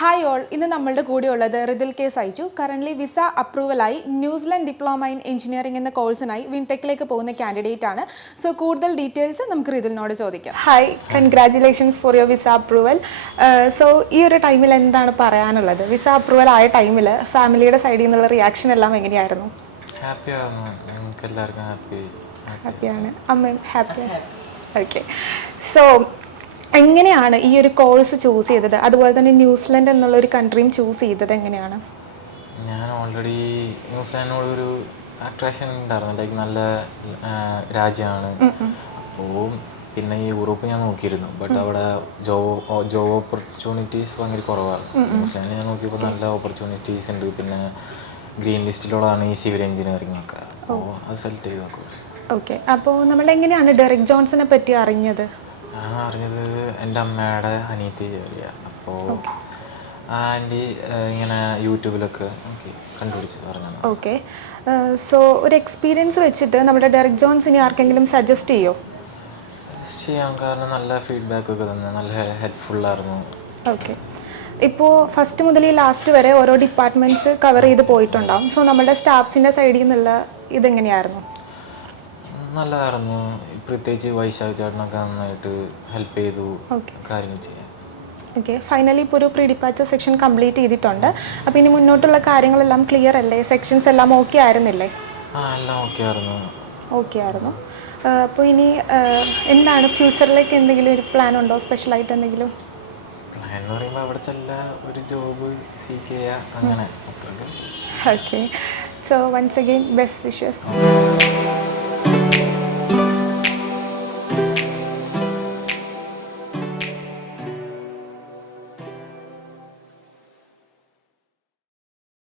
Hi all, ഇന്ന് നമ്മളുടെ കൂടെയുള്ളത് Rithil K Saiju. Currently visa അപ്രൂവലായി ന്യൂസിലൻഡ് ഡിപ്ലോമ ഇൻ എഞ്ചിനീയറിംഗ് എന്ന കോഴ്സിനായി വിൻടെക്കിലേക്ക് പോകുന്ന കാൻഡിഡേറ്റ് ആണ്. സോ കൂടുതൽ ഡീറ്റെയിൽസ് നമുക്ക് റിതിലിനോട് ചോദിക്കാം. Hi, congratulations for your visa approval. So ഈ ഒരു ടൈമിൽ എന്താണ് പറയാനുള്ളത്? വിസ അപ്രൂവൽ ആയ ടൈമിൽ ഫാമിലിയുടെ സൈഡിൽ നിന്നുള്ള റിയാക്ഷൻ എല്ലാം എങ്ങനെയായിരുന്നു? ഹാപ്പിയാണ്, അമ്മയും ഹാപ്പിയാണ്. ഓക്കെ, സോ എങ്ങനെയാണ് ഈ ഒരു കോഴ്സ് ചൂസ് ചെയ്തത്? അതുപോലെ തന്നെ ന്യൂസിലൻഡ് എന്നുള്ള ഒരു കൺട്രിയും ചൂസ് ചെയ്തത് എങ്ങനെയാണ്? ഞാൻ ഓൾറെഡി ന്യൂസിലാൻഡിനോട് ഒരു അട്രാക്ഷൻ ഉണ്ടായിരുന്നു, ലൈക്ക് നല്ല രാജ്യമാണ്. അപ്പോൾ പിന്നെ ഈ യൂറോപ്പ് ഞാൻ നോക്കിയിരുന്നു, ബട്ട് അവിടെ ജോബ് ഓപ്പർച്യൂണിറ്റീസ് ഭയങ്കര കുറവായിരുന്നു. ന്യൂസിലാൻഡിൽ ഞാൻ നോക്കിയപ്പോൾ നല്ല ഓപ്പർച്യൂണിറ്റീസ് ഉണ്ട്. പിന്നെ ഗ്രീൻ ലിസ്റ്റിലുള്ളതാണ് ഈ സിവിൽ എഞ്ചിനീയറിംഗ് ഒക്കെ. അപ്പോൾ അത് സെലക്ട് ചെയ്ത കോഴ്സ്. ഓക്കെ, അപ്പോൾ നമ്മൾ എങ്ങനെയാണ് ഡെറിക് ജോൺസനെ പറ്റി അറിഞ്ഞത്? ഞാൻ അറിഞ്ഞത് എൻ്റെ അമ്മയുടെ അനിയത്തി അറിയാം. അപ്പോൾ ആൻറ്റി ഇങ്ങനെ യൂട്യൂബിലൊക്കെ കണ്ടുപിടിച്ച് പറഞ്ഞു. ഓക്കെ, സോ ഒരു എക്സ്പീരിയൻസ് വെച്ചിട്ട് നമ്മുടെ ഡെറിക് ജോൺസിനെ ആർക്കെങ്കിലും സജസ്റ്റ് ചെയ്യോ? സജസ്റ്റ് ചെയ്യാം, കാരണം നല്ല ഫീഡ്ബാക്ക് ഒക്കെ തന്നെ, നല്ല ഹെൽപ്ഫുള്ളായിരുന്നു. ഓക്കെ, ഇപ്പോൾ ഫസ്റ്റ് മുതൽ ഈ ലാസ്റ്റ് വരെ ഓരോ ഡിപ്പാർട്ട്മെൻറ്റ്സ് കവർ ചെയ്ത് പോയിട്ടുണ്ടാവും. സോ നമ്മുടെ സ്റ്റാഫ്സിൻ്റെ സൈഡിൽ നിന്നുള്ള ഇതെങ്ങനെയായിരുന്നു? നല്ലതായിരുന്നു. പ്രത്യേകിച്ച് വൈശാഖ് ചേട്ടനൊക്കെ നന്നായിട്ട് ഹെൽപ്പ് ചെയ്തു കാര്യങ്ങൾ ചെയ്യാൻ. ഓക്കെ, ഫൈനലി ഇപ്പോൾ ഒരു പ്രീ ഡിപ്പാച്ചർ സെക്ഷൻ കംപ്ലീറ്റ് ചെയ്തിട്ടുണ്ട്. അപ്പോൾ ഇനി മുന്നോട്ടുള്ള കാര്യങ്ങളെല്ലാം ക്ലിയർ അല്ലേ? സെക്ഷൻസ് എല്ലാം ഓക്കെ ആയിരുന്നില്ലേ? എല്ലാം ഓക്കെ ആയിരുന്നു. ഓക്കെ ആയിരുന്നു. അപ്പോൾ ഇനി എന്താണ് ഫ്യൂച്ചറിലേക്ക് എന്തെങ്കിലും ഒരു പ്ലാൻ ഉണ്ടോ, സ്പെഷ്യലായിട്ട് എന്തെങ്കിലും? പ്ലാൻ എന്ന് പറയുമ്പോൾ അവിടെ ചെല്ല, ഒരു ജോബ് സീക്ക് ചെയ്യുക, അങ്ങനെ അത്രയ്ക്ക്. Okay, so once again best wishes.